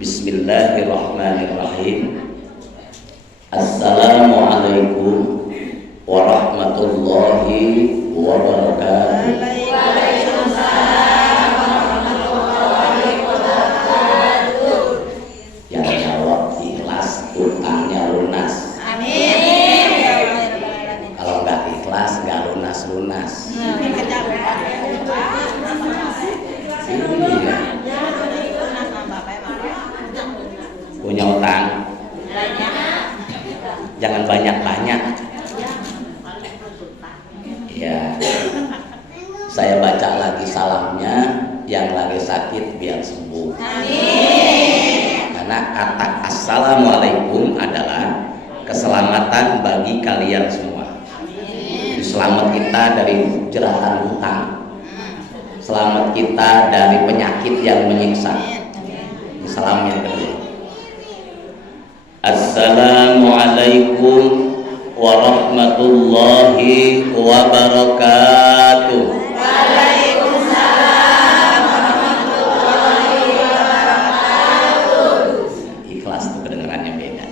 Bismillahirrahmanirrahim. Assalamualaikum warahmatullahi wabarakatuh. Waalaikumsalam warahmatullahi wabarakatuh. Yang jawab ikhlas, utangnya lunas. Amin. Kalau nggak ikhlas, nggak lunas-lunas. Iya. Punya utang, jangan banyak-banyak. Ya, saya baca lagi salamnya, yang lagi sakit biar sembuh. Amin. Karena kata assalamualaikum adalah keselamatan bagi kalian semua. Selamat kita dari jeratan hutang, selamat kita dari penyakit yang menyiksa. Salam yang kedua. Assalamualaikum warahmatullahi wabarakatuh. Waalaikumsalam warahmatullahi wabarakatuh. Ikhlas tuh kedengarannya beda.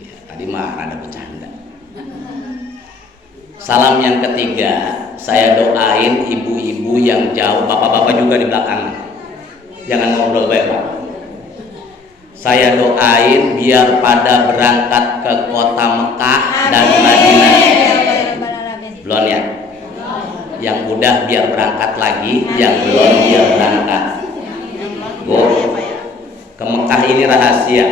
Ya, tadi mah ada bercanda. Salam yang ketiga, saya doain ibu-ibu yang jauh, bapak-bapak juga di belakang. Jangan ngobrol baik-baik. Saya doain biar pada berangkat ke kota Mekah dan Madinah. Belum ya? Yang udah biar berangkat lagi, yang belum biar berangkat. Bu, ke Mekah ini rahasia.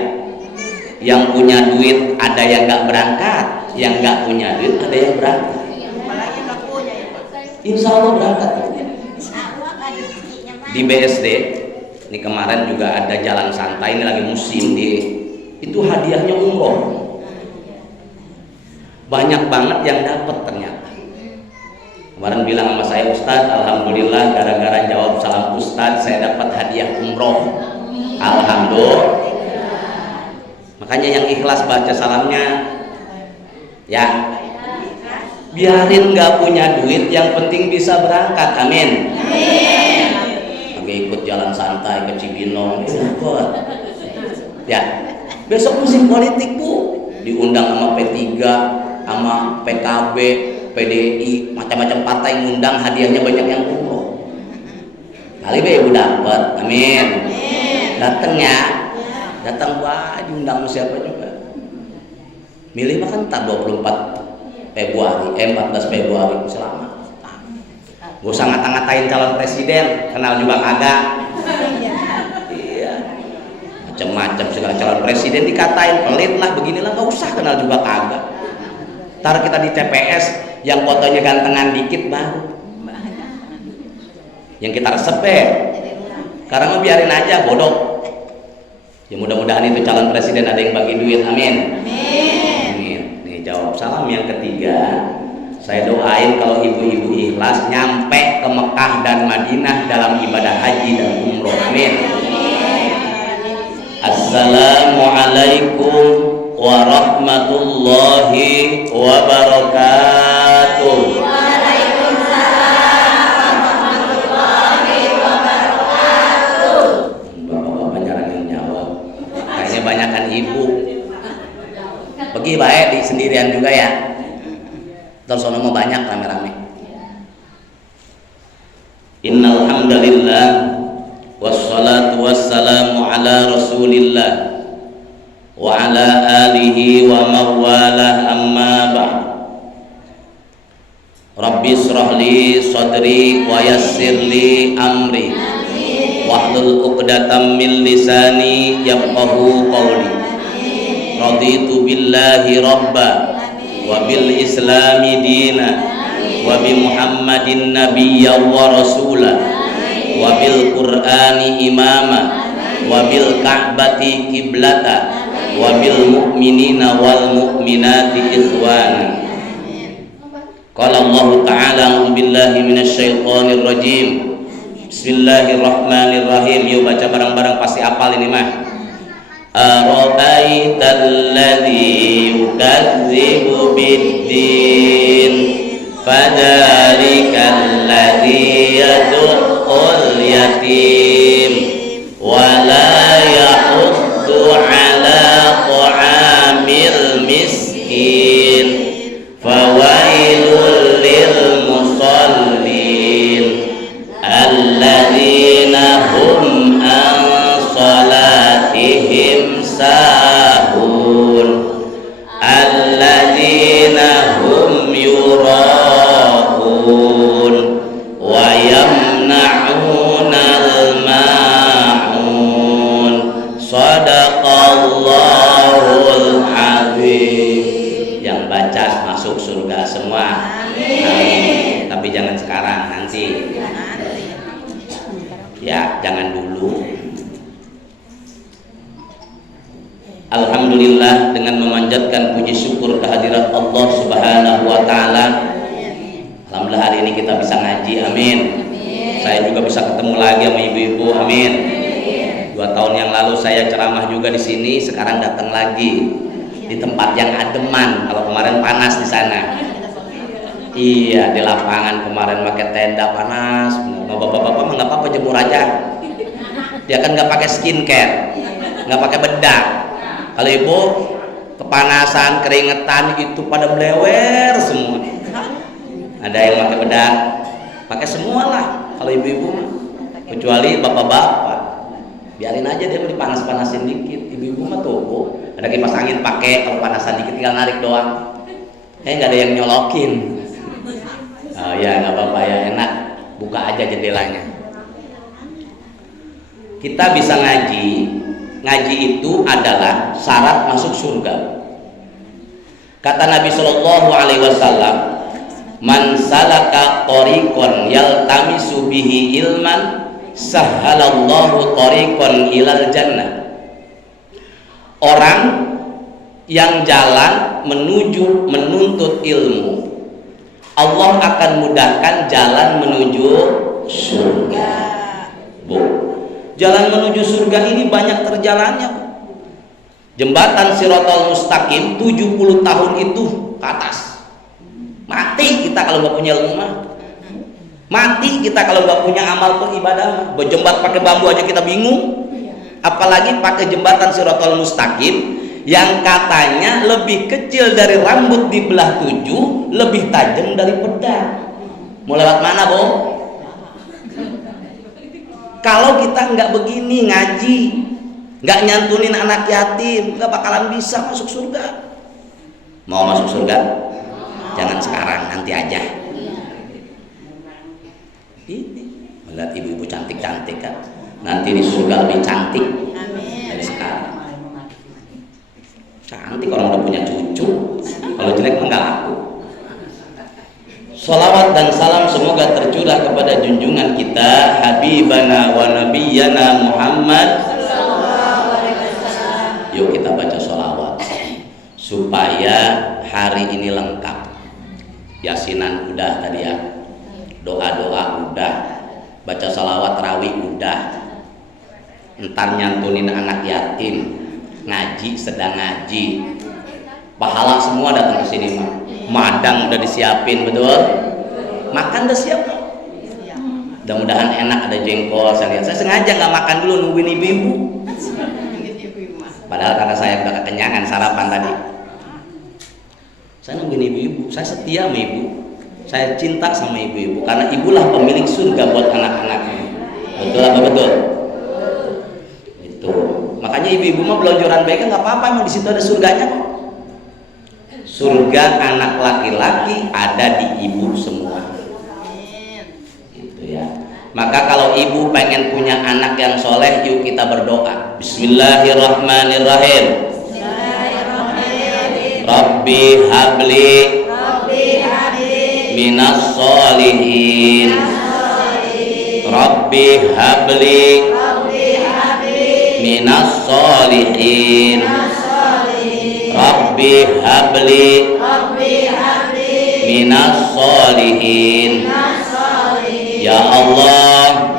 Yang punya duit ada yang nggak berangkat, yang nggak punya duit ada yang berangkat. Insya Allah berangkat. Di BSD. Ini kemarin juga ada jalan santai, ini lagi musim itu hadiahnya umroh. Banyak banget yang dapat ternyata. Kemarin bilang sama saya, Ustadz, alhamdulillah gara-gara jawab salam Ustadz saya dapat hadiah umroh. Alhamdulillah. Makanya yang ikhlas baca salamnya, ya. Biarin nggak punya duit, yang penting bisa berangkat. Amin. Ikut jalan santai ke Cibinong, ya. Besok musim politik Bu, diundang sama P3, sama PKB, PDI, macam-macam partai ngundang, hadiahnya banyak yang umroh. Kali be ibu dapat, amin. Datang ya, datang wah diundang sama siapa juga. Milih mah kan tak 24 Februari, 14 Februari selamat. Gak usah ngata-ngatain calon presiden, kenal juga kagak. Iya, macam-macam segala calon presiden dikatain pelit lah, beginilah, gak usah kenal juga kagak. Ntar kita di TPS yang fotonya gantengan dikit baru yang kita resep sekarang biarin aja bodoh. Ya mudah-mudahan itu calon presiden ada yang bagi duit, amin. Amin. Nih jawab salam yang ketiga. Saya doain kalau ibu-ibu ikhlas nyampe ke Mekah dan Madinah dalam ibadah haji dan umroh. Amin. Assalamualaikum warahmatullahi wabarakatuh. Waalaikumsalam warahmatullahi wabarakatuh. Bapak-bapak jarang yang jawab. Kayaknya banyakan ibu. Pergi baik di sendirian juga ya. Terus sono mau banyak rame-rame. Innal hamdalillah wassalatu wassalamu ala Rasulillah wa ala alihi wa mawalah amma ba'd. Rabbi shrah li sadri wa yassir li amri wahlul 'uqdatam min lisani yafqahu qawli. Raditu billahi rabba wa bil islami dina wa bi muhammadin nabiyya wa rasula wa bil qur'ani imama wa bil ka'bati kiblata wa bil mu'minina wal mu'minati ikhwana. Qala Allah ta'ala a'udzu billahi minasyaitonir rajim. Bismillahirrahmanirrahim. Yuk baca bareng-bareng, pasti hafal ini mah. Ara'aital ladzi yukadzibu biddin fadzalikal ladzi yad'ul yatim wa la tangan dulu. Alhamdulillah, dengan memanjatkan puji syukur kehadirat Allah Subhanahu wa taala. Alhamdulillah hari ini kita bisa ngaji, amin. Saya juga bisa ketemu lagi sama ibu-ibu, amin. 2 tahun yang lalu saya ceramah juga di sini, sekarang datang lagi di tempat yang ademan. Kalau kemarin panas di sana. Iya, di lapangan kemarin pakai tenda panas. Mau bapak-bapak mah nggak apa-apa, jemur aja. Dia kan nggak pakai skincare, nggak pakai bedak. Kalau ibu kepanasan, keringetan itu pada melewer semua. Ada yang pakai bedak, pakai semua lah. Kalau ibu-ibu mah, kecuali bapak-bapak, biarin aja dia dipanas-panasin dikit. Ibu-ibu mah tuh, ada kipas angin pakai, kalau panasan dikit tinggal narik doang. Nggak ada yang nyolokin. Oh ya nggak apa-apa ya, enak. Buka aja jendelanya. Kita bisa ngaji. Ngaji itu adalah syarat masuk surga. Kata Nabi Shallallahu Alaihi Wasallam, "Man salaka tariqan yaltamisu bihi ilman, sahhalallahu tariqan ilal jannah." Orang yang jalan menuju menuntut ilmu, Allah akan mudahkan jalan menuju surga. Bu, jalan menuju surga ini banyak terjalannya. Jembatan Shiratal Mustaqim 70 tahun itu ke atas. Mati kita kalau nggak punya ilmu mah. Mati kita kalau nggak punya amal beribadah. Berjembat pakai bambu aja kita bingung. Apalagi pakai jembatan Shiratal Mustaqim yang katanya lebih kecil dari rambut di belah 7, lebih tajam dari pedang. Mau lewat mana, Bu? Kalau kita nggak begini ngaji, nggak nyantunin anak yatim, nggak bakalan bisa masuk surga. Mau masuk surga? Jangan sekarang, nanti aja. Ini melihat ibu-ibu cantik-cantik kan, nanti di surga lebih cantik dari sekarang. Cantik orang udah punya cucu, kalau jelek mah nggak laku. Salawat dan salam semoga tercurah kepada junjungan kita Habibana wa Nabiyyana Muhammad. Yuk kita baca salawat supaya hari ini lengkap. Yasinan udah tadi ya, doa-doa udah, baca salawat tarawih udah, entar nyantunin anak yatim, ngaji sedang ngaji, pahala semua datang ke sini mah. Madang udah disiapin, betul? Makan udah siap. Mudah-mudahan enak, ada jengkol. Saya lihat, saya sengaja nggak makan dulu, nungguin ibu-ibu. Padahal karena saya udah kekenyangan sarapan tadi. Saya nungguin ibu-ibu. Saya setia sama ibu. Saya cinta sama ibu-ibu karena ibulah pemilik surga buat anak-anaknya. Betul apa betul? Itu. Makanya ibu-ibu mah belonjoran baiknya nggak apa-apa, emang di situ ada surganya kok. Surga anak laki-laki ada di ibu semua. Gitu ya. Maka kalau ibu pengen punya anak yang soleh, yuk kita berdoa. Bismillahirrahmanirrahim. Rabbi habli minas solihin. Rabbi habli minas solihin. Rabbi habli minas solihin. Ya Allah,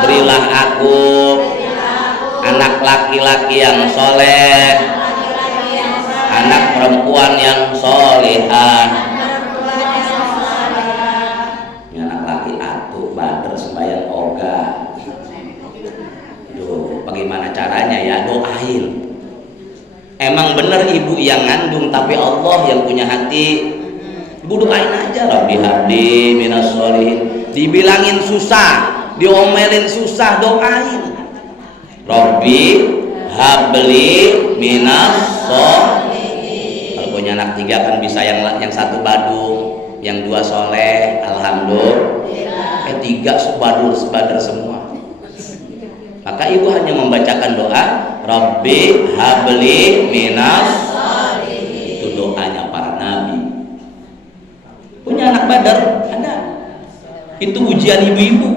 berilah aku anak laki-laki yang soleh, anak perempuan yang solehah. Ini anak laki atuh bader sembahyang oga. Duh, bagaimana caranya ya? Doain. Emang bener ibu yang ngandung, tapi Allah yang punya hati. Ibu doain aja, Rabbi habli minas solihin. Dibilangin susah, diomelin susah, doain. Rabbi habli minas solihin. Kalau punya anak 3 kan bisa yang 1 badung, yang 2 soleh, alhamdulillah. 3 sebadur semua. Maka ibu hanya membacakan doa Rabbi habli minas solihin. Itu doanya para nabi. Punya anak Badar ada. Itu ujian ibu-ibu.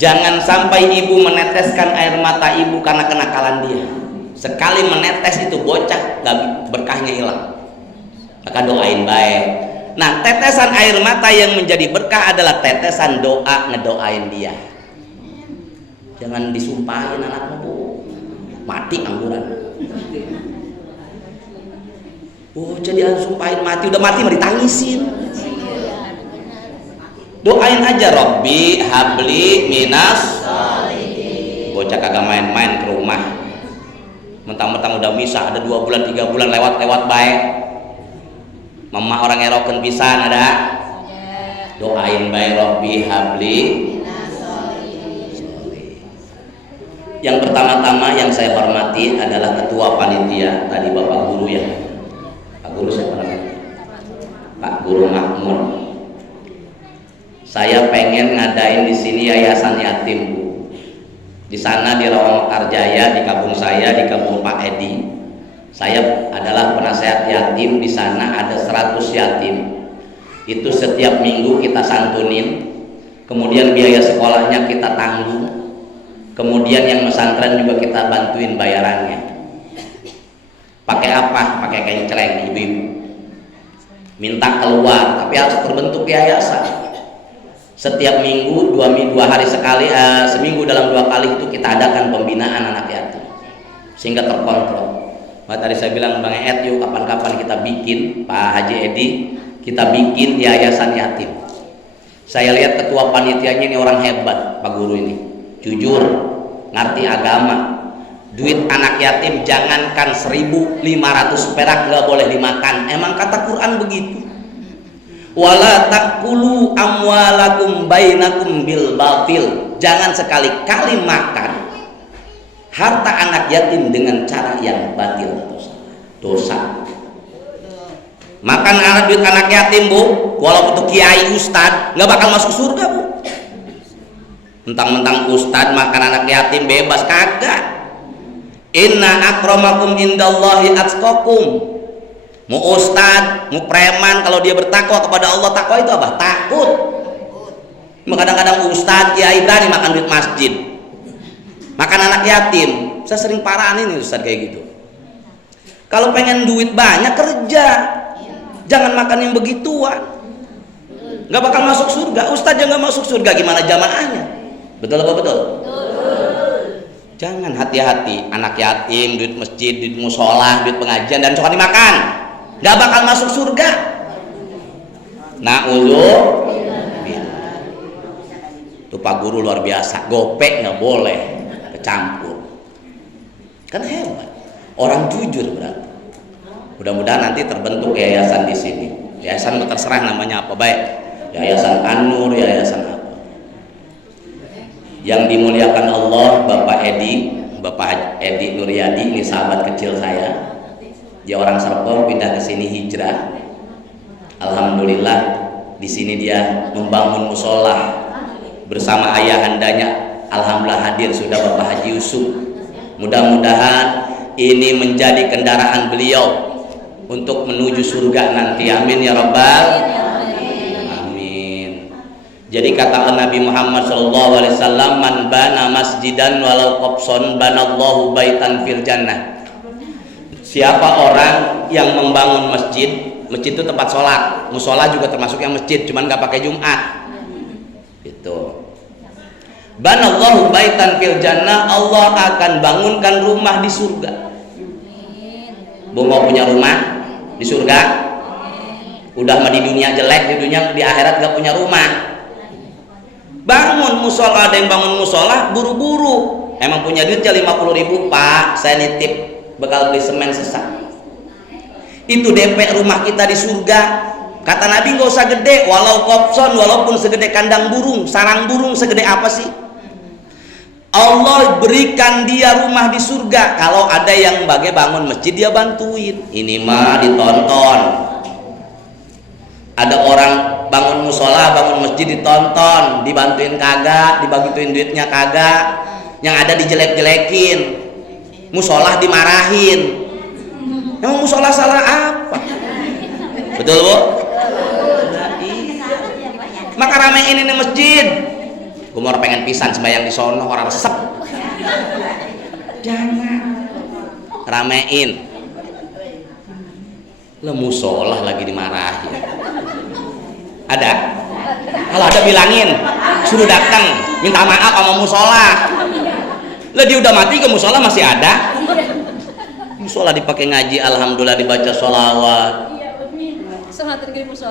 Jangan sampai ibu meneteskan air mata ibu karena kenakalan dia. Sekali menetes itu bocah berkahnya hilang. Maka doain baik. Nah, tetesan air mata yang menjadi berkah adalah tetesan doa, ngedoain dia. Jangan disumpahin anakmu, Bu. Mati angguran. Oh, jadi harus sumpahin mati, udah mati mah ditangisin. Doain aja, Robbi habli minas sholihin. Bocah kagak main-main ke rumah. Mentang-mentang udah misah, ada 2 bulan 3 bulan lewat baik. Mama orang eroken pisan ada. Doain baik, Robbi habli minas sholihin. Yang pertama-tama yang saya hormati adalah ketua panitia tadi, Bapak Guru ya. Pak Guru siapa namanya? Pak Guru Makmur. Saya pengen ngadain di sini yayasan yatim, Bu. Di sana di Rawang Mekarjaya, di kampung saya, di kampung Pak Edi. Saya adalah penasehat yatim. Di sana ada 100 yatim. Itu setiap minggu kita santunin. Kemudian biaya sekolahnya kita tanggung. Kemudian yang pesantren juga kita bantuin bayarannya. Pakai apa? Pakai kenceleng ibu-ibu. Minta keluar, tapi harus terbentuk yayasan. Setiap minggu, 2 hari sekali, seminggu dalam 2 kali itu kita adakan pembinaan anak yatim sehingga terkontrol. Tadi saya bilang Bang Ed, yuk kapan-kapan kita bikin, Pak Haji Edi, kita bikin yayasan yatim. Saya lihat ketua panitianya ini orang hebat, Pak Guru ini, jujur, ngerti agama. Duit anak yatim jangankan 1.500 perak nggak boleh dimakan. Emang kata Quran begitu. Wala takulu amwalakum bainakum bil batil. Jangan sekali-kali makan harta anak yatim dengan cara yang batil, dosa. Makan duit anak yatim, Bu, walaupun itu kiai ustad, nggak bakal masuk surga, Bu. Mentang-mentang ustad makan anak yatim bebas, kagak. Inna akramakum indallahi atqakum. Mau ustad, mau preman, kalau dia bertakwa kepada Allah, takwa itu apa? Takut. Kadang-kadang ustad, kiai berani makan duit masjid, makan anak yatim. Saya sering parahan ini ustad kayak gitu. Kalau pengen duit banyak kerja, jangan makan yang begituan. Nggak bakal masuk surga. Ustad jangan masuk surga, gimana jamaahnya? Betul apa betul? Jangan, hati-hati. Anak yatim, duit masjid, duit musola, duit pengajian, dan suka dimakan, nggak bakal masuk surga. Tuh Pak Guru luar biasa, gopek nggak boleh kecampur, kan hebat, orang jujur berarti. Mudah-mudahan nanti terbentuk yayasan di sini. Yayasan terserah namanya apa, baik yayasan An-Nur, yayasan apa. Yang dimuliakan Allah, Bapak Edi Nuryadi, ini sahabat kecil saya. Dia orang Serpong, pindah ke sini hijrah. Alhamdulillah di sini dia membangun musola bersama ayahandanya. Alhamdulillah hadir sudah Bapak Haji Yusuf. Mudah-mudahan ini menjadi kendaraan beliau untuk menuju surga nanti. Amin ya Rabbal. Jadi kata Nabi Muhammad SAW, man bana masjidan walau qobson banallahu baitan fil jannah. Siapa orang yang membangun masjid, masjid itu tempat sholat, musola juga termasuk yang masjid, cuman nggak pakai Jumat. Gitu. Banallahu baitan fil jannah, Allah akan bangunkan rumah di surga. Bu mau punya rumah di surga? Udah mah di dunia jelek, di akhirat nggak punya rumah. Bangun musola, ada yang bangun musola buru-buru, emang punya duit ya 50.000, Pak saya nitip bekal beli semen sesak. Itu DP rumah kita di surga. Kata Nabi nggak usah gede, walau kopson, walaupun segede kandang burung, sarang burung segede apa sih, Allah berikan dia rumah di surga. Kalau ada yang bagai bangun masjid dia bantuin, ini mah ditonton. Ada orang bangun musola, bangun masjid ditonton, dibantuin kagak, dibantuin duitnya kagak, yang ada dijelek-jelekin, musola dimarahin. Emang musola salah apa? Betul Bu? Maka ramein ini masjid. Gue mau pengen pisan sembahyang di sono orang resep. Jangan ramein. Lo musolah lagi dimarahin. Ada? Kalau ada bilangin, suruh datang minta maaf sama musola. Lah dia udah mati ke musola masih ada. Musola dipakai ngaji, alhamdulillah dibaca sholawat.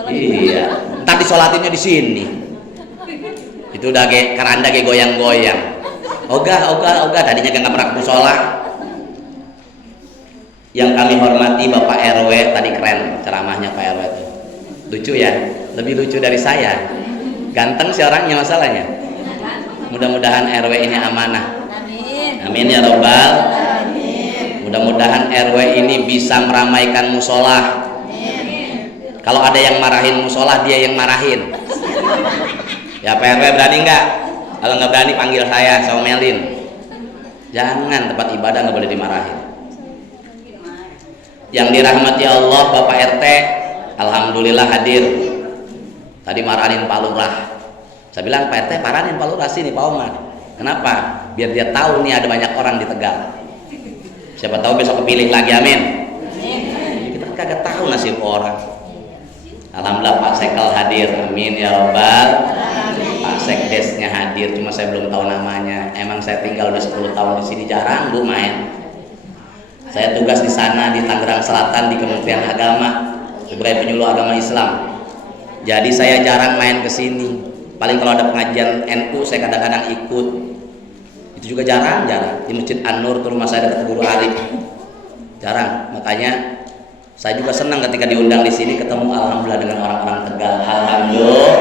Iya, entar disolatinnya di sini. Itu udah kayak keranda kayak goyang-goyang. Oga, tadinya kan nggak pernah ke musola. Yang kami hormati Bapak RW, tadi keren ceramahnya Pak RW itu. Lucu ya, lebih lucu dari saya. Ganteng sih orangnya masalahnya. Mudah-mudahan RW ini amanah. Amin ya robbal. Mudah-mudahan RW ini bisa meramaikan musola. Kalau ada yang marahin musola, dia yang marahin. Ya Pak RW berani nggak? Kalau nggak berani panggil saya Melin. Jangan, tempat ibadah nggak boleh dimarahin. Yang dirahmati Allah, Bapak RT, alhamdulillah hadir. Tadi marahin Pak Lurah. Saya bilang Pak RT parahin Pak Lurah sini Pak Omar. Kenapa? Biar dia tahu nih ada banyak orang di Tegal. Siapa tahu besok kepilih lagi, amin. Kita kagak tahu nasib orang. Alhamdulillah Pak Sekel hadir, amin ya robbal. Pak Sekdesnya hadir, cuma saya belum tahu namanya. Emang saya tinggal udah 10 tahun di sini, jarang Bu main. Saya tugas di sana di Tangerang Selatan di Kementerian Agama sebagai penyuluh agama Islam. Jadi saya jarang main ke sini. Paling kalau ada pengajian NU saya kadang-kadang ikut. Itu juga jarang. Di Masjid An-Nur tuh rumah saya dekat Guru Arif. Jarang. Makanya saya juga senang ketika diundang di sini ketemu alhamdulillah dengan orang-orang Tegal. Alhamdulillah.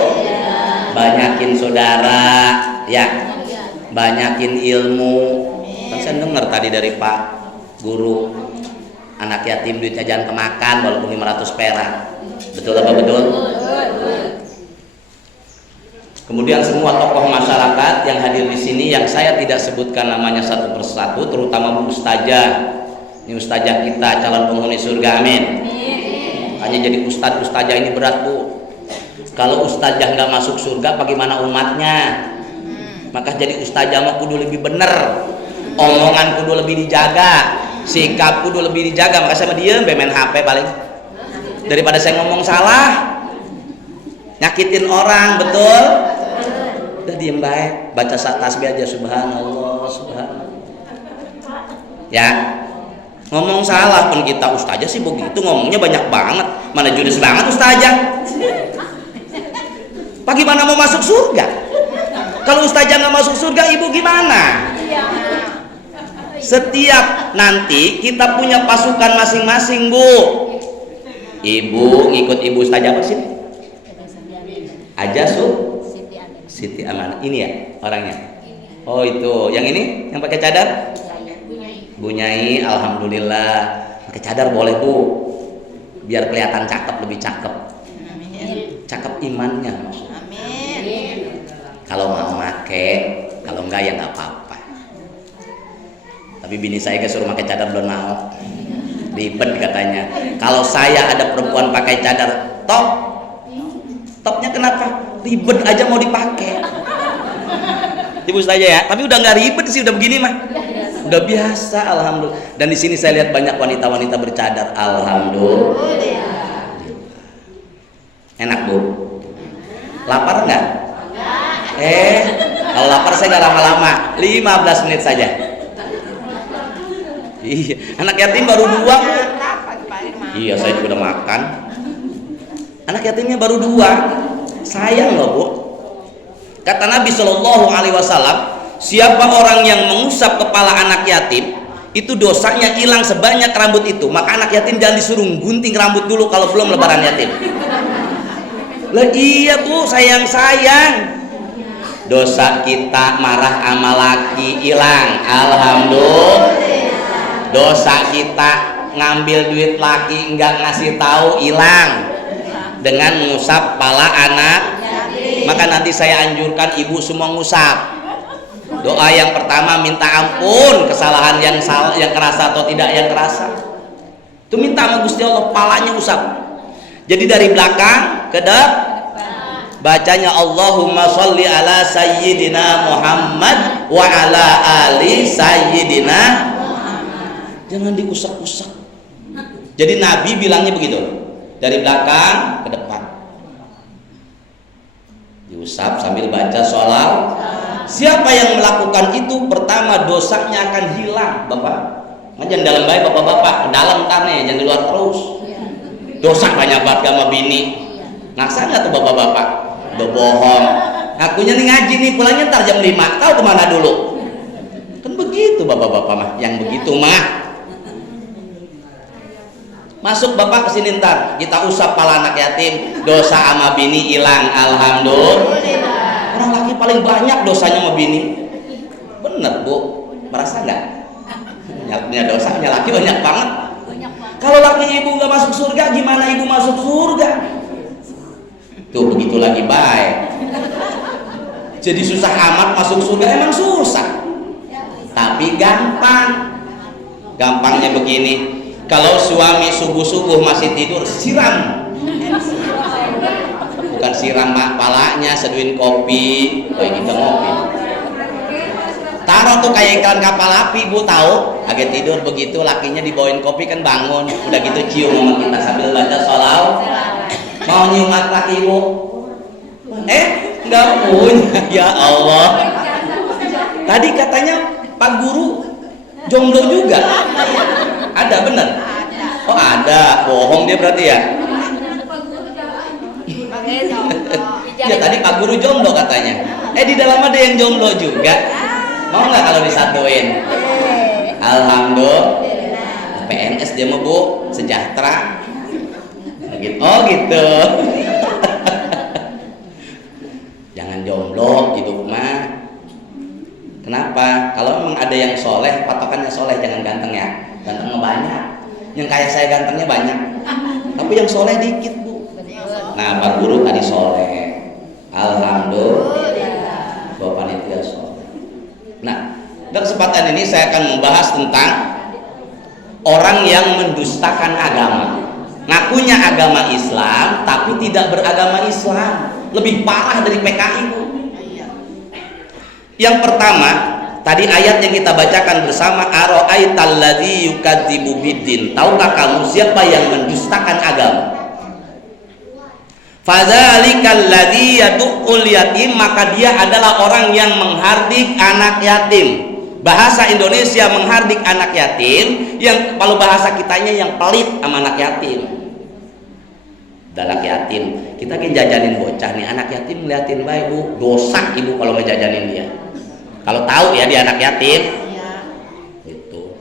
Banyakin saudara, ya. Banyakin ilmu. Kan saya dengar tadi dari Pak Guru, anak yatim duitnya jangan kemakan walaupun 500 perak. Betul apa betul? Kemudian semua tokoh masyarakat yang hadir di sini yang saya tidak sebutkan namanya satu persatu, terutama Bu Ustazah. Ini Ustazah kita calon penghuni surga, amin. Hanya jadi ustazah ini berat Bu. Kalau ustazah nggak masuk surga, bagaimana umatnya? Maka jadi ustazah mah kudu lebih bener, omongan kudu lebih dijaga, sikap kudu lebih dijaga. Maka saya diem, main HP paling. Daripada saya ngomong salah, nyakitin orang, betul? Udah diem baik, baca tasbih aja, subhanallah, subhanallah. Ya, ngomong salah pun kita ustazah sih begitu, ngomongnya banyak banget, mana judes banget ustazah. Bagaimana mau masuk surga? Kalau ustazah nggak masuk surga, ibu gimana? Setiap nanti kita punya pasukan masing-masing Bu. Ibu ngikut ibu ustazah apa sih? Aja Siti Amanah. Ini ya orangnya. Oh itu, yang ini yang pakai cadar? Bu Nyai, alhamdulillah. Pakai cadar boleh Bu, biar kelihatan cakep, lebih cakep. Cakep imannya. Kalau mau make, kalau enggak ya nggak apa-apa. Tapi bini saya suruh pakai cadar belum mau. Ribet katanya. Kalau saya ada perempuan pakai cadar, topnya kenapa? Ribet aja mau dipakai. Ibu saja ya. Tapi udah nggak ribet sih, udah begini mah. Udah biasa, alhamdulillah. Dan di sini saya lihat banyak wanita-wanita bercadar, alhamdulillah. Enak Bu. Lapar nggak? Kalau lapar saya nggak lama-lama, 15 menit saja. Iya, anak yatim baru 2 Bu. Iya, saya juga udah makan. Anak yatimnya baru 2. Sayang loh Bu. Kata Nabi Shallallahu Alaihi Wasallam, siapa orang yang mengusap kepala anak yatim, itu dosanya hilang sebanyak rambut itu. Maka anak yatim jangan disuruh gunting rambut dulu kalau belum lebaran yatim. Lah iya Bu, sayang. Dosa kita marah sama laki hilang, alhamdulillah. Dosa kita ngambil duit laki nggak ngasih tahu hilang dengan mengusap kepala anak. Maka nanti saya anjurkan ibu semua ngusap. Doa yang pertama minta ampun kesalahan yang kerasa atau tidak yang kerasa. Itu minta sama Gusti Allah, palanya usap. Jadi dari belakang ke depan. bacanya Allahumma sholli ala sayyidina Muhammad wa ala ali sayyidina. Jangan diusak-usak. Jadi Nabi bilangnya begitu, dari belakang ke depan diusap sambil baca sholawat. Siapa yang melakukan itu, pertama dosanya akan hilang. Bapak jangan dalam baik, bapak-bapak ke dalam tanah, jangan di luar terus. Dosa banyak banget sama bini. Ngaksa nggak tuh bapak-bapak? Udah bohong. Akunya nih ngaji nih, pulangnya ntar jam 5. Tahu kemana dulu? Kan begitu bapak-bapak mah. Yang begitu mah. Masuk bapak ke sini ntar. Kita usap pala anak yatim. Dosa sama bini hilang. Alhamdulillah. Orang laki paling banyak dosanya sama bini. Bener bu? Merasa nggak? Punya dosanya laki banyak banget. Kalau laki ibu nggak masuk surga, gimana ibu masuk surga? Tuh begitu lagi baik. Jadi susah amat masuk surga, emang susah. Tapi gampang. Gampangnya begini. Kalau suami subuh-subuh masih tidur, siram. Bukan siram palanya, seduhin kopi. Kayak kita ngopi. Taruh tuh kayak iklan kapal api, bu tahu? Agak tidur begitu, lakinya dibawain kopi kan bangun. Udah gitu cium sama kita sambil baca sholawat. Mau nyiumat laki ibu? Nggak punya. Ya Allah. Tadi katanya Pak Guru jomblo juga. Ada bener? Oh ada. Bohong dia berarti ya. Ya tadi Pak Guru jomblo katanya. Di dalam ada yang jomblo juga. Mau nggak kalau disatuin? Alhamdulillah. PNS dia mau bu, sejahtera. Oh gitu. Jangan jomblo hidup mah. Kenapa? Kalau memang ada yang soleh, patokannya soleh, jangan ganteng ya. Gantengnya banyak. Yang kayak saya gantengnya banyak. Tapi yang soleh dikit bu. Nah Pak Guru tadi soleh. Alhamdulillah. Bapak panitia soleh. Nah, dalam kesempatan ini saya akan membahas tentang orang yang mendustakan agama. Ngakunya agama Islam tapi tidak beragama Islam, lebih parah dari PKI bu. Yang pertama tadi ayat yang kita bacakan bersama, ara'aital ladzi yukadzibu biddin, tahukah kamu siapa yang mendustakan agama? Fadzalikal ladzi yad'ul yatim, maka dia adalah orang yang menghardik anak yatim. Bahasa Indonesia menghardik anak yatim, yang kalau bahasa kitanya yang pelit sama anak yatim. Anak yatim, kita kan jajanin bocah nih, anak yatim ngeliatin baik bu, dosa ibu kalau ngejajanin dia. Kalau tahu ya dia anak yatim, itu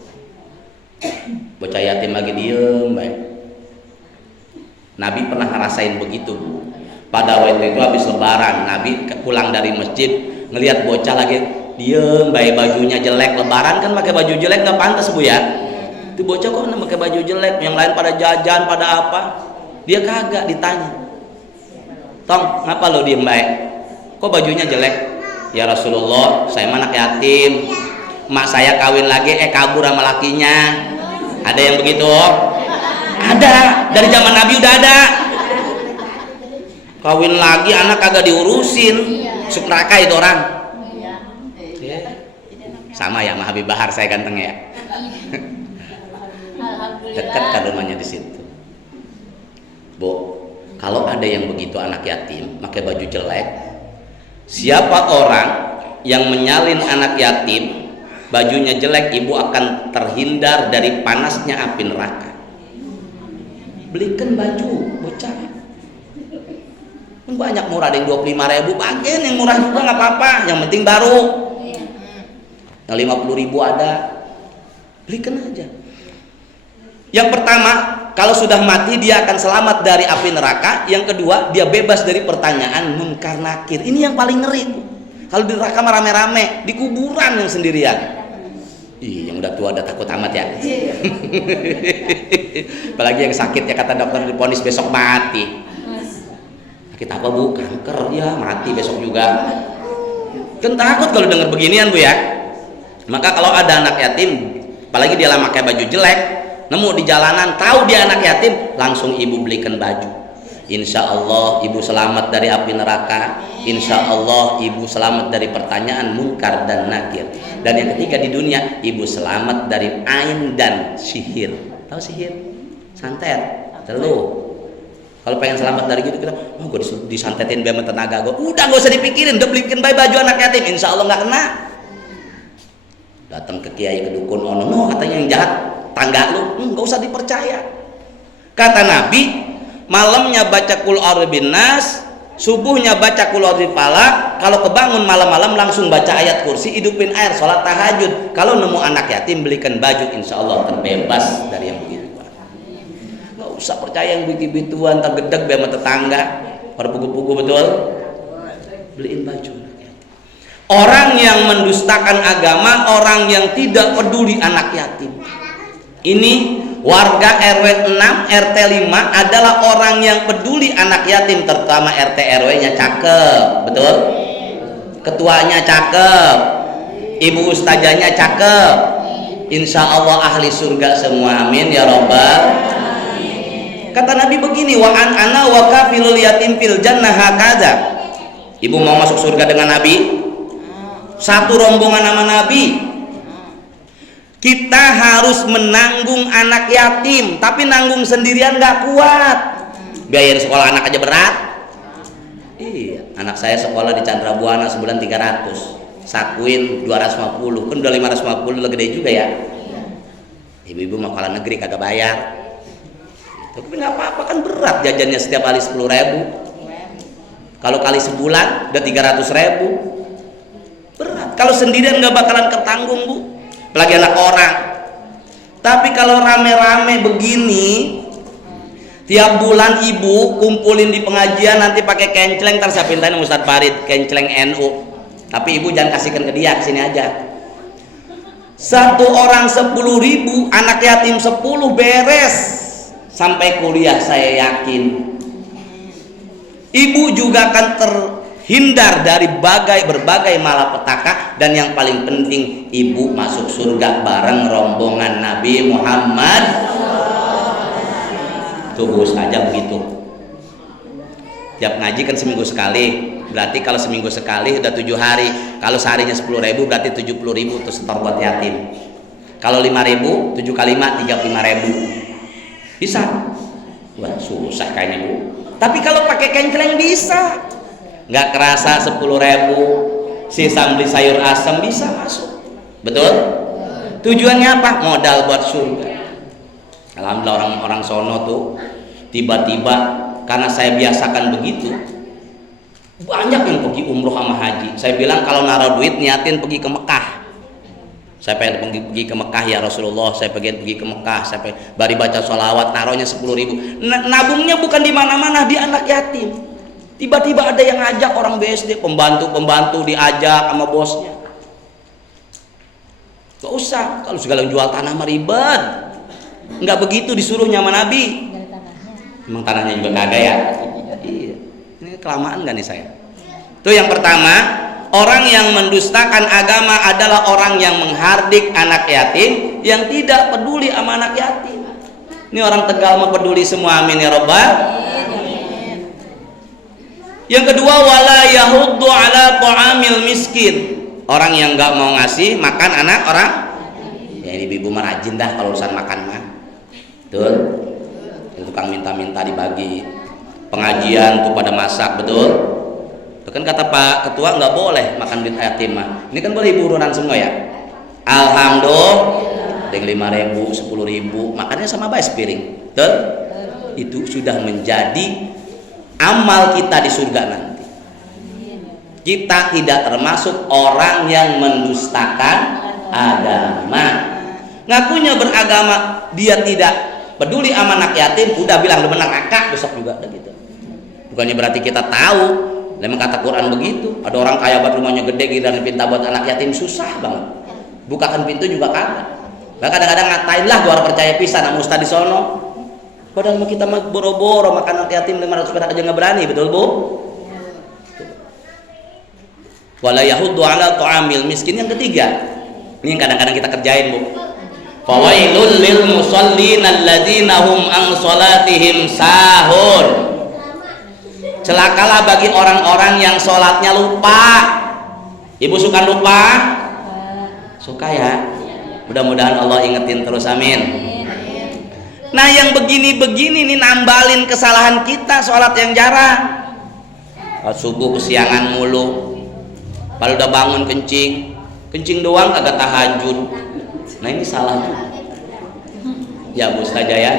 bocah yatim lagi diem baik. Nabi pernah ngerasain begitu bu. Pada waktu itu habis lebaran, Nabi pulang dari masjid ngelihat bocah lagi diem baik, bajunya jelek. Lebaran kan pakai baju jelek nggak pantas bu ya. Itu bocah kok pakai baju jelek, yang lain pada jajan pada apa. Dia kagak, ditanya, Tong, ngapa lo diem baik? Kok bajunya jelek? Ya Rasulullah, saya anak yatim, emak saya kawin lagi, kabur sama lakinya. Ada yang begitu? Ada, dari zaman Nabi udah ada. Kawin lagi, anak kagak diurusin, masuk neraka itu orang. Sama ya sama Habib Bahar, saya ganteng ya. Dekat kan rumahnya di situ. Bu, kalau ada yang begitu anak yatim pakai baju jelek, siapa orang yang menyalin anak yatim bajunya jelek, ibu akan terhindar dari panasnya api neraka. Belikan baju bocah, banyak murah, ada yang 25.000, bagian yang murah juga nggak apa-apa, yang penting baru. Yang 50.000 ada, belikan aja. Yang pertama, kalau sudah mati dia akan selamat dari api neraka. Yang kedua, dia bebas dari pertanyaan munkar nakir. Ini yang paling ngeri. Kalau di neraka rame-rame, di kuburan yang sendirian. Ih, yang udah tua udah takut amat ya. Apalagi yang sakit ya, kata dokter diponis besok mati. Sakit apa bu? Kanker, ya mati besok juga. Kan takut kalau dengar beginian bu ya. Maka kalau ada anak yatim, apalagi dia pakai baju jelek, nemu di jalanan, tahu dia anak yatim, langsung ibu belikan baju. Insya Allah ibu selamat dari api neraka. Insya Allah ibu selamat dari pertanyaan munkar dan nakir. Dan yang ketiga di dunia, ibu selamat dari ain dan sihir. Tahu sihir? Santet, teluh. Kalau pengen selamat dari gitu kita, oh gue disantetin biar tenaga gue. Udah gak usah dipikirin, udah beliin baju anak yatim. Insya Allah nggak kena. Datang ke kiai ke dukun, oh no, katanya yang jahat tangga lu, nggak usah dipercaya. Kata Nabi, malamnya baca qul a'udzu binnas, subuhnya baca qul a'udzu falaq. Kalau kebangun malam-malam langsung baca ayat kursi, hidupin air, sholat tahajud. Kalau nemu anak yatim belikan baju, insya Allah terbebas dari yang begitu. Nggak usah percaya yang begitu-begituan, tergedeg biar sama tetangga, pada pugu-pugu betul. Beliin baju. Orang yang mendustakan agama, orang yang tidak peduli anak yatim. Ini warga RW 6, RT 5 adalah orang yang peduli anak yatim, terutama RT RW-nya cakep, betul? Ketuanya cakep, ibu ustazahnya cakep. Insya Allah ahli surga semua, amin ya robbal. Kata Nabi begini, wa an ana wa kafilul yatim fil jannah hakaza. Ibu mau masuk surga dengan Nabi? Satu rombongan sama Nabi. Kita harus menanggung anak yatim, tapi nanggung sendirian nggak kuat. Biayain sekolah anak aja berat. Iya, anak saya sekolah di Chandra Buana sebulan 300, sakuin 250, kan udah 550 udah gede juga ya. Ibu-ibu mau sekolah negeri kagak bayar. Tapi nggak apa-apa, kan berat jajannya setiap kali 10.000. Kalau kali sebulan udah 300.000. Berat. Kalau sendirian nggak bakalan ketanggung, Bu. Apalagi anak orang. Tapi kalau rame-rame begini, tiap bulan ibu kumpulin di pengajian, nanti pakai kenceleng, ntar saya pintain Ustadz Farid kenceleng NU. Tapi ibu jangan kasihkan ke dia, kesini aja. Satu orang 10.000, anak yatim 10 beres sampai kuliah, saya yakin. Ibu juga akan terhindar dari berbagai malapetaka, dan yang paling penting ibu masuk surga bareng rombongan Nabi Muhammad. Tunggu saja begitu. Tiap ngaji kan seminggu sekali, berarti kalau seminggu sekali udah 7 hari. Kalau seharinya 10.000 berarti 70.000 itu setor buat yatim. Kalau 5.000, 7 kali 5 35.000. Bisa? Wah susah kayaknya, Bu. Tapi kalau pakai kenceleng bisa. Nggak kerasa 10.000, sisa beli sayur asam bisa masuk. Betul? Tujuannya apa? Modal buat surga. Alhamdulillah orang sono tuh tiba-tiba, karena saya biasakan begitu, banyak yang pergi umroh sama haji. Saya bilang kalau naruh duit niatin pergi ke Mekah. Saya pengen pergi ke Mekah ya Rasulullah, saya pengen pergi ke Mekah, saya pengen bari baca sholawat, naruhnya 10.000. Nabungnya bukan di mana-mana, di anak yatim. Tiba-tiba ada yang ngajak orang BSD, pembantu diajak sama bosnya. Gak usah, kalau segala jual tanah mah ribet. Nggak begitu disuruhnya sama Nabi. Emang tanahnya juga kagak ya? Iya. Ini kelamaan nggak nih saya? Itu yang pertama, orang yang mendustakan agama adalah orang yang menghardik anak yatim, yang tidak peduli sama anak yatim. Ini orang Tegal mah peduli semua, amin ya robbal. Yang kedua, wala yahuddu ala ta'amil miskin. Orang yang nggak mau ngasih makan anak orang. Ya ini ibu mah rajin dah kalau urusan makan mah. Betul? Yang tukang minta-minta dibagi. Pengajian tuh pada masak, betul? Itu kan kata Pak Ketua nggak boleh makan duit yatim mah. Ini kan boleh ibu urunan semua ya. Alhamdulillah. Yang 5.000, 10.000, makannya sama baik sepiring. Betul? Itu sudah menjadi amal kita di surga nanti. Kita tidak termasuk orang yang mendustakan agama. Ngakunya beragama, dia tidak peduli sama anak yatim, udah bilang udah benar akak besok juga udah gitu. Bukannya berarti kita tahu, memang kata Quran begitu. Ada orang kaya buat rumahnya gede dan pinta buat anak yatim, susah banget. Bukakan pintu juga kagak. Bahkan kadang-kadang ngatain lah gua percaya pisan sama ustaz di sono. Padahal kita mah boro-boro makan anak yatim 500 perak aja nggak berani, betul Bu? Wala yahuddu ala ta'amil miskin. Yang ketiga, ini yang kadang-kadang kita kerjain, Bu. Fawailul lil musallin alladzina hum an salatihim sahun. Celakalah bagi orang-orang yang sholatnya lupa. Ibu suka lupa? Suka ya? Mudah-mudahan Allah ingetin terus, amin. Nah yang begini-begini nih nambalin kesalahan kita, sholat yang jarang. Subuh kesiangan mulu, kalau udah bangun kencing doang kagak tahajud. Nah ini salah tuh. Ya Bu Ustazah ya.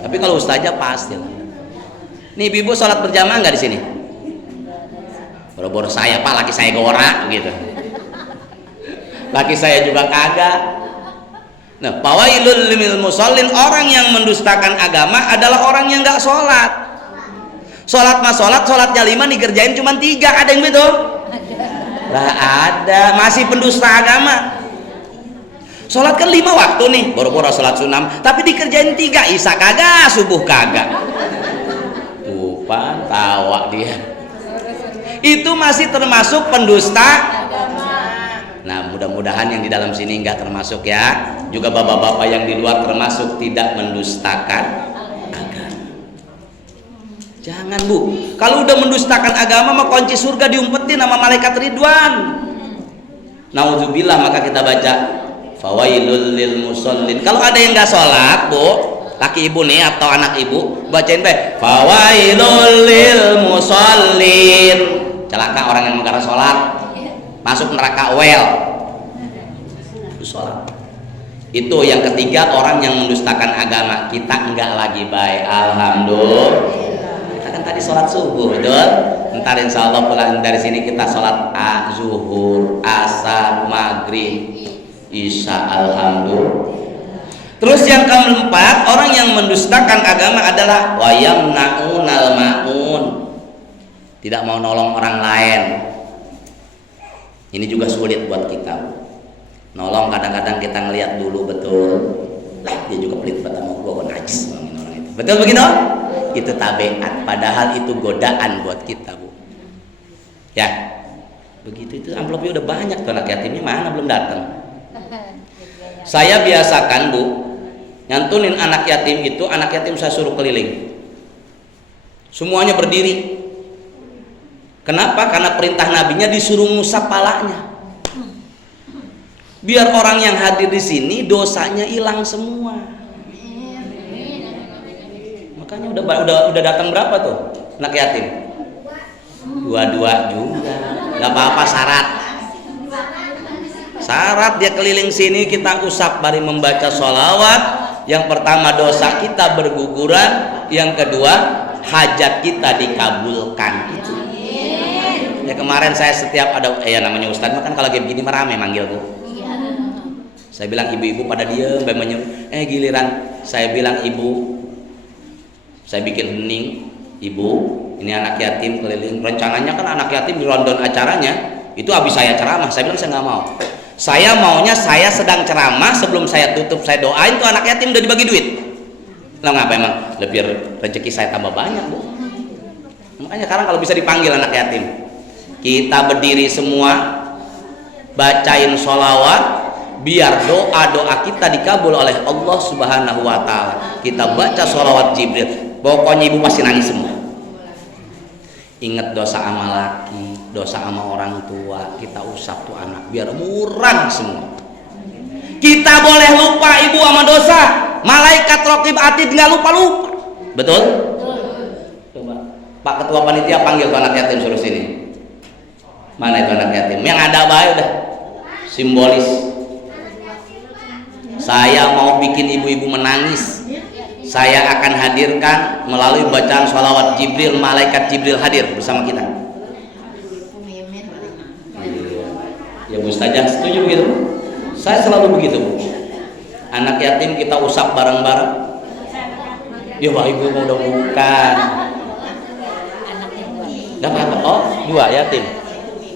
Tapi kalau Ustazah pasti lah. Nih ibu sholat berjamaah nggak di sini? Boro-boro saya Pak, laki saya gorak gitu. Laki saya juga kagak. Nah, fawailul lil musallin, orang yang mendustakan agama adalah orang yang nggak sholat. Sholat mah sholatnya 5 dikerjain cuma 3, ada yang begitu? Lah ada, masih pendusta agama. Sholat kan 5 waktu nih, boro-boro sholat sunam, tapi dikerjain 3, isya kagak, subuh kagak. Tuh, tawa dia. Itu masih termasuk pendusta agama. Nah, mudah-mudahan yang di dalam sini nggak termasuk ya. Juga bapak-bapak yang di luar termasuk tidak mendustakan agama. Jangan Bu, kalau udah mendustakan agama mah kunci surga diumpetin sama malaikat Ridwan. Nauzubillah, maka kita baca fawailul lil musallin. Kalau ada yang nggak sholat Bu, laki ibu nih atau anak ibu, bacain baik fawailul lil musallin. Celaka orang yang enggak sholat, masuk neraka well. Itu sholat. Itu yang ketiga, orang yang mendustakan agama. Kita enggak lagi baik, alhamdulillah. Tadi sholat subuh, betul? Ntar insya Allah pulang dari sini kita sholat zuhur, asar, maghrib, isya, alhamdulillah. Terus yang keempat, orang yang mendustakan agama adalah wayamnaunal maun, tidak mau nolong orang lain. Ini juga sulit buat kita. Nolong kadang-kadang kita ngelihat dulu, betul? Lah dia juga pelit banget sama gua, najis orang itu. Betul begitu? Itu tabiat, padahal itu godaan buat kita Bu. Ya, begitu. Itu amplopnya udah banyak tuh, anak yatimnya mana belum datang. Saya biasakan Bu, nyantunin anak yatim itu, anak yatim saya suruh keliling, semuanya berdiri. Kenapa? Karena perintah nabinya disuruh ngusap palanya, biar orang yang hadir di sini dosanya hilang semua. Makanya udah datang berapa tuh anak yatim? 22 juga. Gak apa-apa, syarat dia keliling sini kita usap bari membaca sholawat. Yang pertama dosa kita berguguran, yang kedua hajat kita dikabulkan. Itu ya. Kemarin saya setiap ada namanya Ustadz kan kalau kayak begini merame manggil Bu. Saya bilang ibu-ibu pada diem, giliran saya bilang ibu, saya bikin hening, ibu, ini anak yatim keliling. Rencananya kan anak yatim di rundown acaranya itu habis saya ceramah. Saya bilang saya nggak mau. Saya maunya saya sedang ceramah, sebelum saya tutup saya doain tuh anak yatim udah dibagi duit. Lah ngapa emang? Lebih rezeki saya tambah banyak Bu. Makanya sekarang kalau bisa dipanggil anak yatim, kita berdiri semua, bacain sholawat, biar doa-doa kita dikabul oleh Allah Subhanahu wa Ta'ala. Kita baca sholawat Jibril, pokoknya ibu pasti nangis semua. Ingat dosa sama laki, dosa sama orang tua, kita usap tuh anak biar murah semua. Kita boleh lupa ibu sama dosa, malaikat raqib atid nggak lupa-lupa. Betul? Coba Pak Ketua Panitia panggil tuh anak yatim, suruh sini. Mana itu anak yatim? Yang ada baik udah simbolis. Saya mau bikin ibu-ibu menangis. Saya akan hadirkan melalui bacaan sholawat Jibril, malaikat Jibril hadir bersama kita. Ya Bu Ustazah setuju begitu? Saya selalu begitu Bu. Anak yatim kita usap bareng-bareng. Ya Pak Ibu udah bukan. Gak apa-apa. Oh 2 yatim.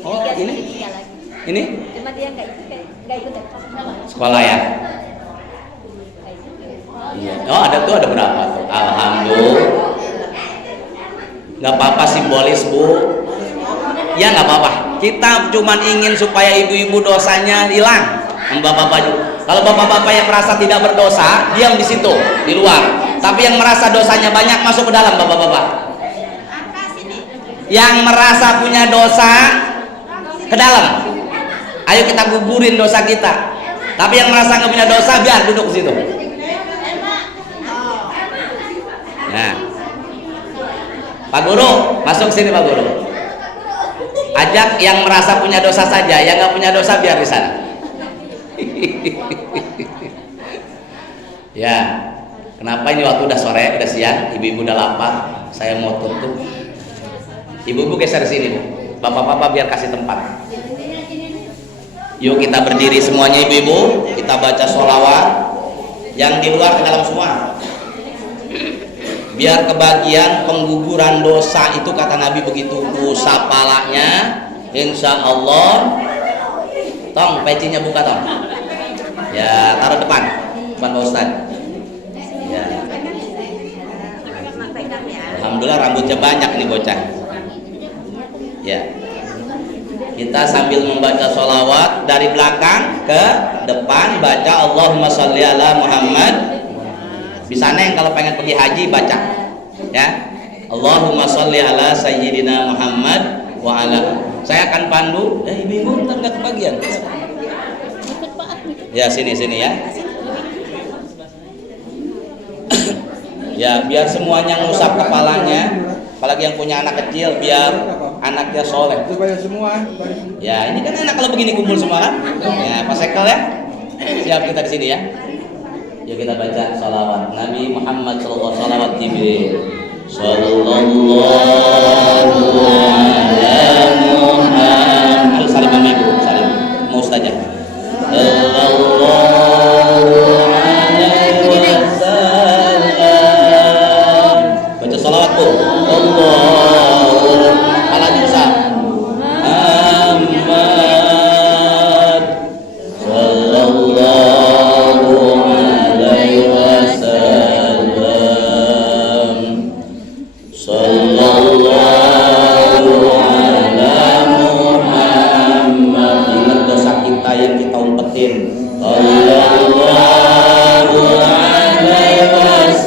Oh ini? Ini? Sekolah ya? Iya. Oh ada berapa tuh? Alhamdulillah. Nggak apa-apa, simbolis Bu. Ya nggak apa-apa. Kita cuman ingin supaya ibu-ibu dosanya hilang. Bapak-bapak juga. Kalau bapak-bapak yang merasa tidak berdosa, diam di situ, di luar. Tapi yang merasa dosanya banyak masuk ke dalam, bapak-bapak. Yang merasa punya dosa ke dalam. Ayo kita gugurin dosa kita. Tapi yang merasa nggak punya dosa biar duduk di situ. Nah, Pak Guru, masuk sini Pak Guru. Ajak yang merasa punya dosa saja, yang nggak punya dosa biar di sana. Ya, kenapa ini waktu udah sore, udah siang, ibu-ibu udah lapar, saya mau tutup. Ibu-ibu geser sini, Bu. Bapak-bapak biar kasih tempat. Yuk kita berdiri semuanya ibu-ibu, kita baca sholawat. Yang di luar ke dalam semua. Biar kebagian pengguguran dosa itu kata Nabi begitu usap palanya, insya Allah. Tong, pecinya buka tong. Ya, taruh depan Pak Ustadz. Ya. Alhamdulillah rambutnya banyak nih bocah. Ya, kita sambil membaca sholawat dari belakang ke depan baca Allahumma sholli ala Muhammad. Bisa neng kalau pengen pergi haji baca, ya Allahumma sholli ala Sayyidina Muhammad wa ala. Saya akan pandu. Ibu-ibu ntar nggak kebagian. Ya sini ya. Ya biar semuanya ngusap kepalanya. Apalagi yang punya anak kecil biar anaknya soleh. Ya ini kan enak kalau begini kumpul semua kan. Ya Pak Sekel ya. Siap kita di sini ya. Yuk kita baca salawat Nabi Muhammad sallallahu salawat Jibril. Sallallahu ala Muhammad. Salim sama ibu, salim. Mau ustazah. Sallallahu alaihi wasallam. Baca salawat Bu. Allah palanya usap Muhammad sallallahu alaihi wasallam sallallahu ala Muhammad. Ingat dosa kita yang kita umpetin. Sallallahu alaihi wasallam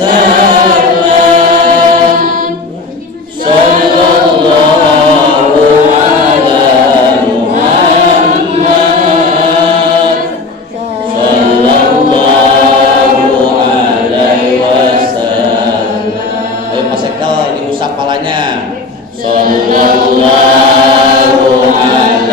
sallallahu ala Muhammad sallallahu alaihi wasallam. Ayo Mas Ekal diusap palanya. Sallallahu ala Muhammad.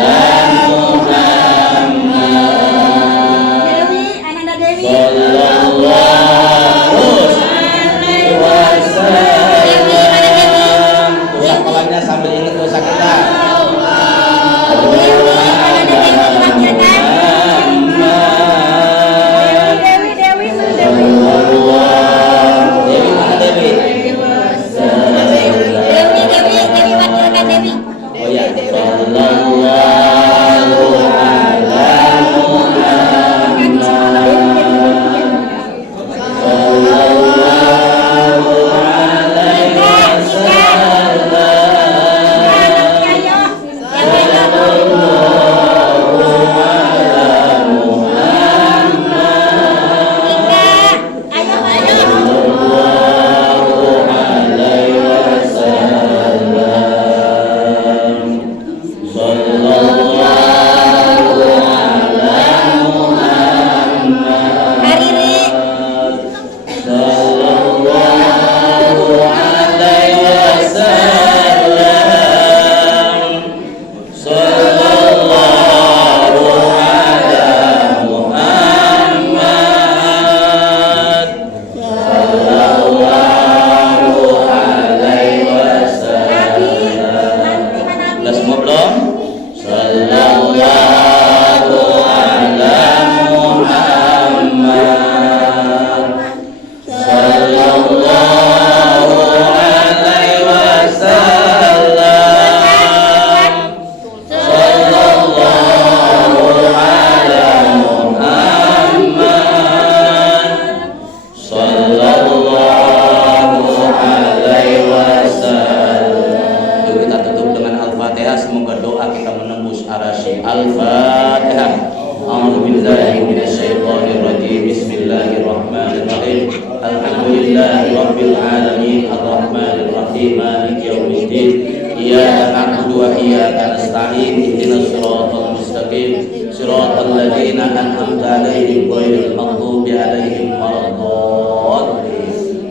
iyyaka nasta'in ihdinas siratal mustaqim siratal ladzina an'amta 'alaihim ghairil maghdubi 'alaihim waladdallin.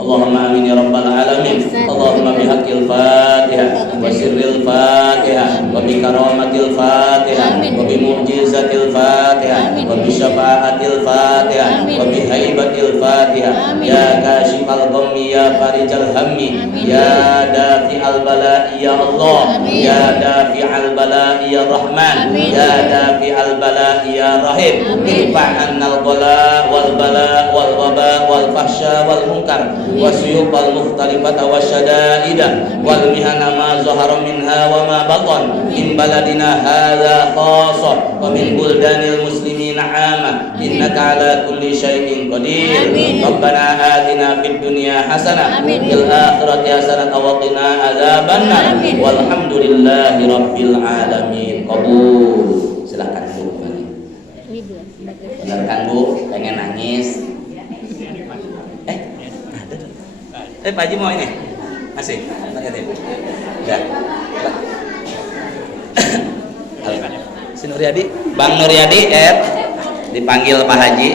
Allahumma amin ya rabbal alamin. Allahumma bihaqqil Fatihah wa sirril Fatihah wa bi karamatil Fatihah wa bi mu'jizatil Fatihah wa bi syafaatil Fatihah wa bi haibatil Fatihah ya kashifal ghammi ya farijal hammi ya dafi'al bala'i ya Allah ya dafi'al bala'i ya Rahman ya dafi'al bala'i ya Rahim irfa'annal bala wal bala wal waba wal fahsya wal munkar wasuyub wal mukhtalifata wasyada'ida wal mihana ma zahara minha wa ma batan min baladina hadha khassa wa min buldanil muslimina 'amma innaka ala kulli syai'in qadir. Rabbana atina fid dunya hasanah fil akhirati hasanah wa qina adzabannar walhamdulillahi rabbil alamin. Qabul. Silakan Bu. Benar kan Bu? Pengen nangis? Pak Haji mau ini? Asik. Ya. Si Nuryadi, Bang Nuryadi, dipanggil Pak Haji.